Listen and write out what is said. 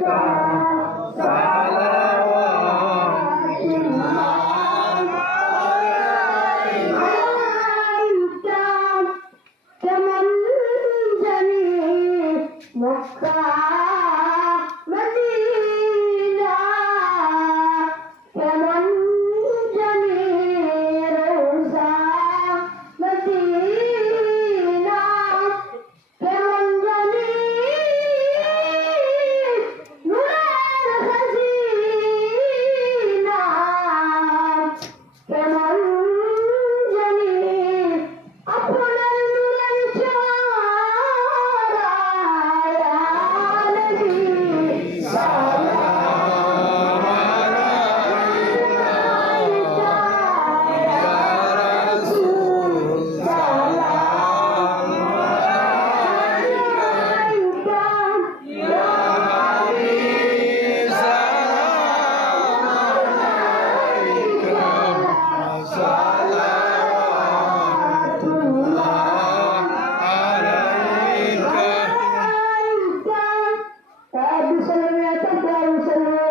Bye. وسلم